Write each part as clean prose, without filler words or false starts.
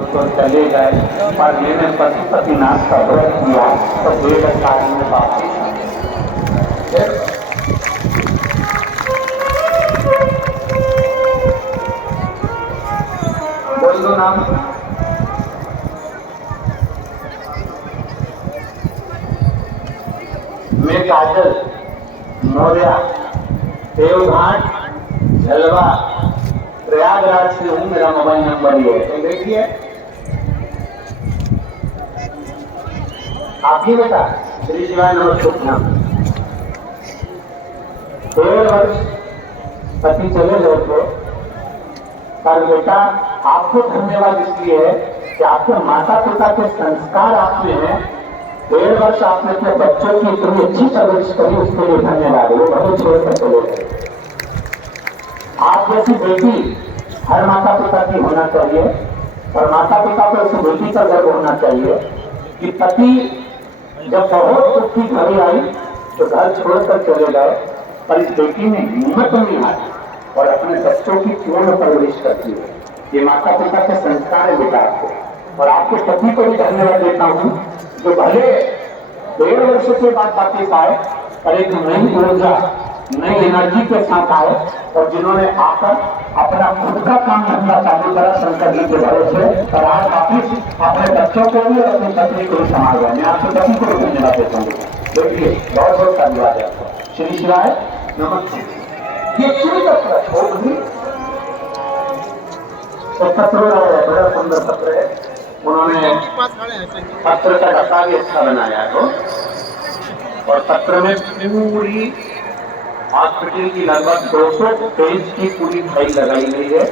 तो चले गए पर मैंने पशुपतिनाथ का व्रत किया तो 1.5 साल में वापिस बोल दो नाम। मैं काजल मौर्या देवघाट झलवा प्रयागराज से हूँ। मेरा मोबाइल नंबर ये है, देखिए आप ही बेटा श्री शिवाय नमस्कार। 1.5 वर्ष पति चले गए थे पर बेटा आपको धन्यवाद इसलिए है कि आपके माता पिता के संस्कार आप में है। 1.5 वर्ष आपने अपने बच्चों की इतनी अच्छी सर्विस करी, उसके लिए धन्यवाद। वो भले छोड़कर चले गए। आप जैसी बेटी हर माता पिता की होना चाहिए और माता पिता को इस बेटी का गर्व होना चाहिए कि पति जब बहुत दुख की घड़ी आई तो घर छोड़कर चले गए, पर इस बेटी ने हिम्मत नहीं हारी और अपने बच्चों की पूर्ण परवरिश करती है। ये माता पिता के संस्कार है बेटा आपको। और आपके पति को भी धन्यवाद देता हूँ जो भले 1.5 वर्ष के बाद वापिस आए और एक नई ऊर्जा नई एनर्जी के साथ आए और जिन्होंने आकर अपना खुद का काम धंधा चालू करा शंकर जी के भरोसे और आज वापिस अपने बच्चों को भी और अपनी पत्नी को भी संभाल रहे हैं। मैं आपके पति को भी धन्यवाद देता हूँ। देखिए बहुत बहुत धन्यवाद है आपको। श्री शिवाय नमस्ते। ये पूरी तरह होगी तो पत्र है, बड़ा सुंदर पत्र है। उन्होंने पत्र का ढक्का भी अच्छा बनाया है और पत्र में पूरी हॉस्पिटल की लगभग 200 पेज की पूरी फाइल लगाई गई है।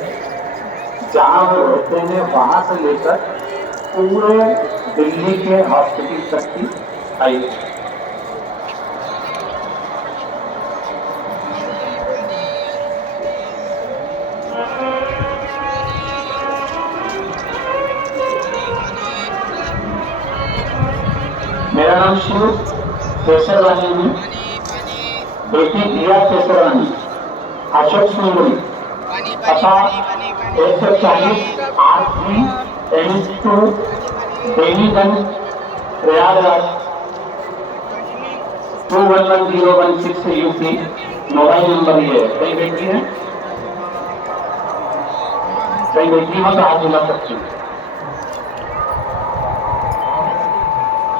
जहां वो रहते हैं वहां से लेकर पूरे दिल्ली के हॉस्पिटल तक की फाइल। मेरा नाम शिव केसरवानी है, बेटी दिया केसरवानी, अशोक सुंदरी, पता 140 R3 N2 Beniganj Prayagraj 211016 UP. Mobile number ये है। कई बेटी है, कई बेटी हो तो हाथ मिला सकती है।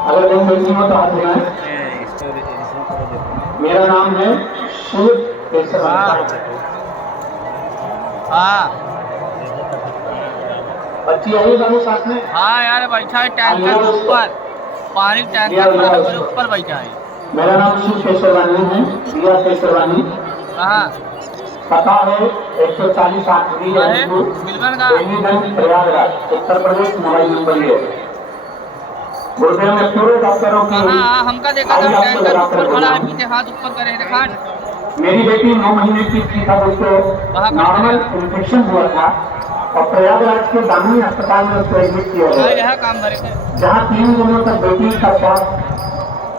अगर कहीं बेटी हो तो हाथ मिलाएं। मेरा नाम है शिव केसरवानी। हाँ बच्ची आई दोनों साथ में। हाँ यार बैठा है टैंकर के ऊपर, पानी टैंकर मेरे ऊपर बैठा है। मेरा नाम शिव केसरवानी है, दिया केसरवानी। कहाँ पता है 140 आखिरी बेनीगंज प्रयागराज उत्तर प्रदेश। मोबाइल नंबर ये गुरुदेव में पूरे डॉक्टरों की हमका देखा था टैंकर ऊपर खड़ा है, पीछे हाथ ऊपर करे दिखा। मेरी बेटी 9 महीने की थी तब उसको नॉर्मल इन्फेक्शन हुआ था और प्रयागराज के दामिनी अस्पताल में उसको एडमिट किया गया, जहाँ 3 दिनों तक बेटी का स्वास्थ्य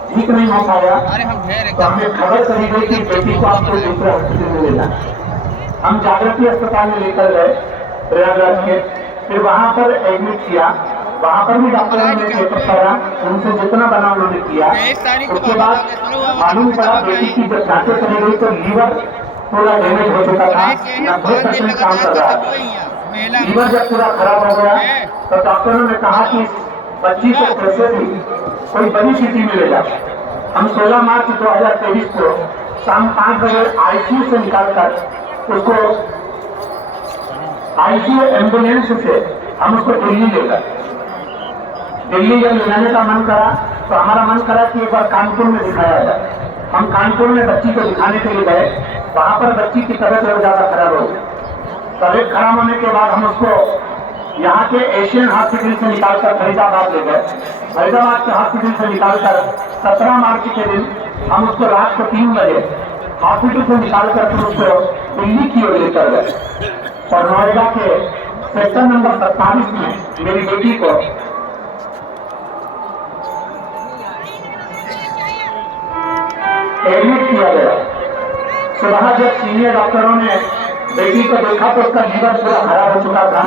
ठीक नहीं हो पाया। तो हमें खबर करी गई कि बेटी को आपको दूसरे हॉस्पिटल में ले जाना। हम जागृति अस्पताल में लेकर गए प्रयागराज के, फिर वहां पर एडमिट किया। वहां पर भी डॉक्टरों ने चेकअप करा, उनसे जितना बना उन्होंने किया। उसके बाद मालूम पड़ा बेटी की जब जांचें करी गई तो लीवर पूरा डैमेज हो चुका था, 90% काम कर रहा था। लीवर जब पूरा खराब हो गया तो डॉक्टरों ने कहा कि इस बच्ची को कैसे भी कोई बड़ी सिटी में ले जाए। हम 16 मार्च 2023 को शाम 5 बजे आईसीयू से निकालकर उसको आईसीयू एम्बुलेंस से हम उसको दिल्ली ले गए। दिल्ली जब ले जाने का मन करा तो हमारा मन करा कि एक बार कानपुर में दिखाया जाए। हम कानपुर में बच्ची को दिखाने के लिए गए। वहां पर बच्ची की तबीयत और ज्यादा खराब हो गई। तबीयत खराब होने के बाद हम उसको यहाँ के एशियन हॉस्पिटल से निकालकर फरीदाबाद ले गए। फरीदाबाद के हॉस्पिटल से निकालकर 17 मार्च के दिन हम उसको रात को 3 बजे हॉस्पिटल से निकालकर फिर उसको दिल्ली की ओर लेकर गए और नोएडा के सेक्टर नंबर 27 में मेरी बेटी को एडमिट किया गया। सुबह जब सीनियर डॉक्टरों ने बेटी को देखा तो उसका लीवर पूरा खराब हो चुका था।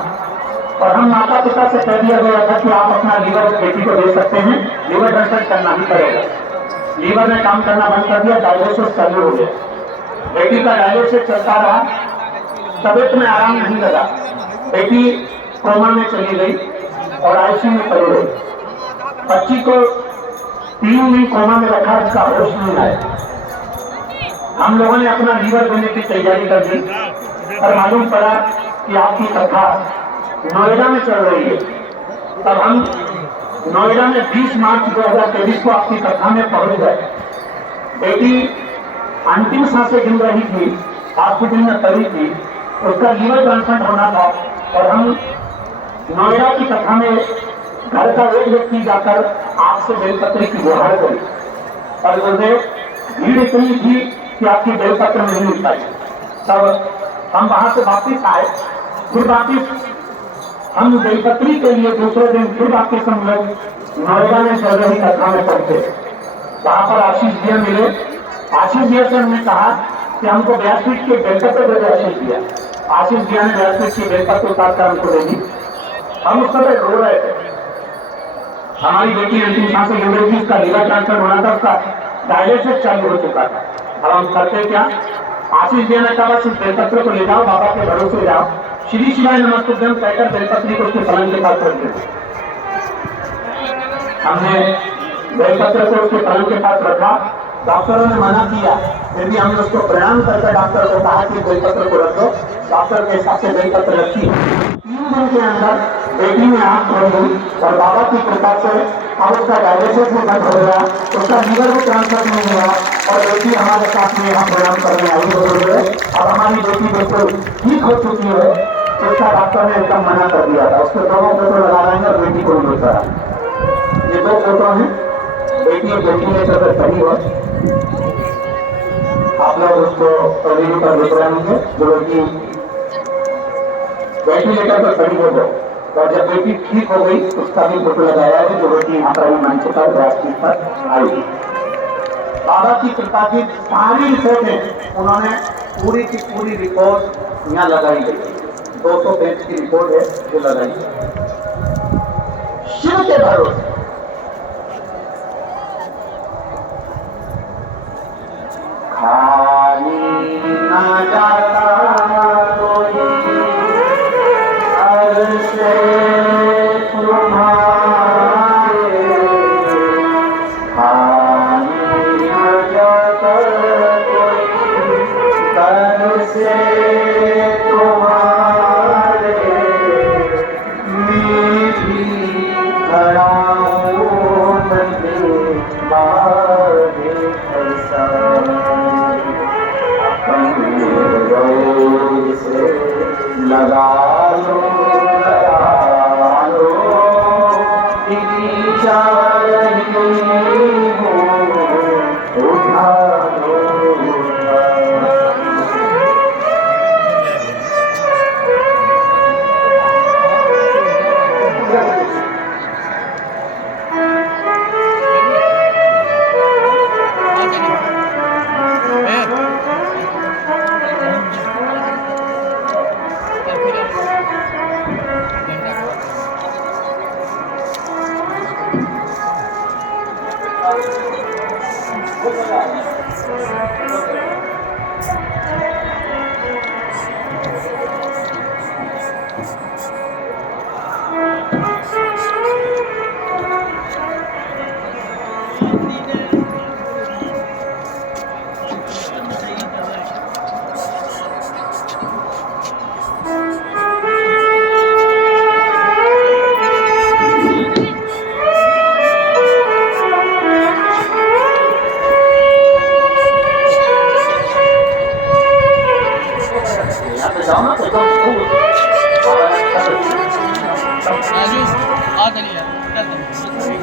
और हम माता पिता से कह दिया गया था कि आप अपना लीवर बेटी को दे सकते हैं, लीवर ट्रांसप्लांट करना ही पड़ेगा। लीवर ने काम करना बंद कर दिया, डायलिसिस चालू हो गया। बेटी का डायलिसिस चलता रहा, तबियत में आराम नहीं लगा, बेटी कोमा में चली गई और आईसीयू में पड़ी रही। बच्ची को 3 दिन कोमा में रखा, इसका होश नहीं आया। हम लोगों ने अपना लीवर देने की तैयारी कर दी और मालूम पड़ा कि आपकी कथा नोएडा में चल रही है। तब हम नोएडा में 20 मार्च 2023 को आपकी कथा में पहुंच गए। बेटी अंतिम सांसें गिन रही थी, हॉस्पिटल में पड़ी थी, उसका लीवर ट्रांसप्लांट होना था और हम नोएडा की कथा में घर का एक व्यक्ति जाकर आपसे बेलपत्र की गुहार करी और बोले भीड़ इतनी थी कि आपकी बेलपत्र नहीं मिल पाई। तब हम वहां से वापिस आए, फिर वापिस हम बेलपत्री के लिए दूसरे दिन फिर वापिस हम लोग नोएडा में चल रही कथा में पहुंचे। वहां पर आशीष भैया मिले। आशीष भैया से हमने कहा कि हमको व्यासपीठ के बेलपत्र दे दे। आशीष भैया ने व्यासपीठ की बेलपत्र उतार कर हमको दे दी। हम उस समय रो रहे थे, हमारी बेटी अंतिम सांसें गिन रही थी, उसका लीवर ट्रांसफर होना था, उसका डायलिसिस चालू हो चुका था। अब हम करते क्या? आशीष भैया ने कहा बस इस बेलपत्र को ले जाओ, बाबा के भरोसे जाओ, श्री शिवाय नमस्तुभ्यम कहकर बेलपत्री को उसके पलंग के पास रख दिया। हमने बेलपत्र को उसके पलंग के पास रखा। डॉक्टरों ने मना किया, फिर भी हमने उसको प्रणाम करके डॉक्टर को कहा कि बेलपत्र को रख दो। डॉक्टर के हिसाब से बेलपत्र रखी। 3 दिन के अंदर बेटी में आंख खोल गई और बाबा की कृपा से अब उसका डायलिसिस भी बंद हो गया, उसका लीवर भी ट्रांसफर नहीं हुआ और बेटी हमारे साथ में यहाँ प्रणाम करने आई हुई। अब हमारी बेटी बिल्कुल ठीक हो चुकी है। उसका डॉक्टर ने एकदम मना कर दिया था। उसके 2 फोटो लगा रहे हैं और बेटी को नहीं देता। ये 2 फोटो हैं, बेटी और बेटी लेकर के खड़ी है। आप लोग उसको टीवी पर देख रहे होंगे, जो बेटी लेकर के खड़ी हो गई और जब बेटी ठीक हो गई उसका भी फोटो लगाया है, जो बेटी यहाँ पर मंच पर व्यासपीठ पर आई। बाबा की कृपा की सारी रिपोर्टें उन्होंने पूरी की पूरी रिपोर्ट यहाँ लगाई गई। 200 पेज की रिपोर्ट है जो लगाई गई। शिव के भरोसे खाली न जाता कोई से तुम्हारे, खाली न जाता कोई कर से तुम्हारे, मेरी खड़ाऊं बंदे बारे से लगा लो इच्छा नहीं हो उठा लो।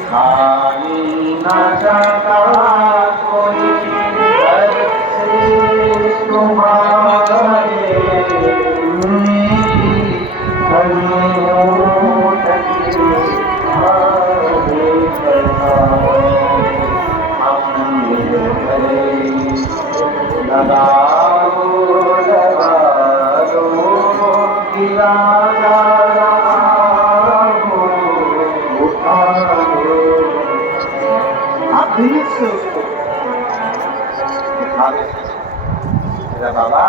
खाली न जाता कोई घर से तुम्हारे, लगा लो गिरा जा रहा तकलीफ से उसको दिखावे से। मेरा बाबा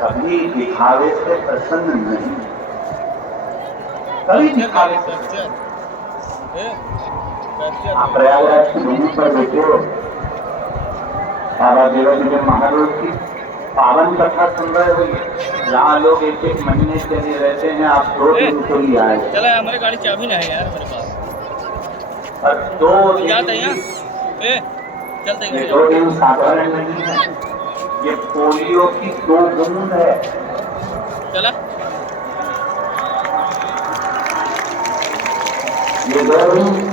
कभी दिखावे से प्रसन्न नहीं, कभी दिखावे से। आप प्रयागराज की भूमि पर बैठे हो, बाबा देवानंद महाराज की पावन कथा सुन रहे हो, जहाँ लोग एक एक महीने के लिए रहते हैं, आप 2 दिन के लिए आए। चला हमारी गाड़ी चाबी नहीं है यार मेरे पास। और 2 जाते दिन, हैं चलते ये 2 दिन साधारण नहीं है, ये पोलियो की 2 बूंद है। चला ये 2 दिन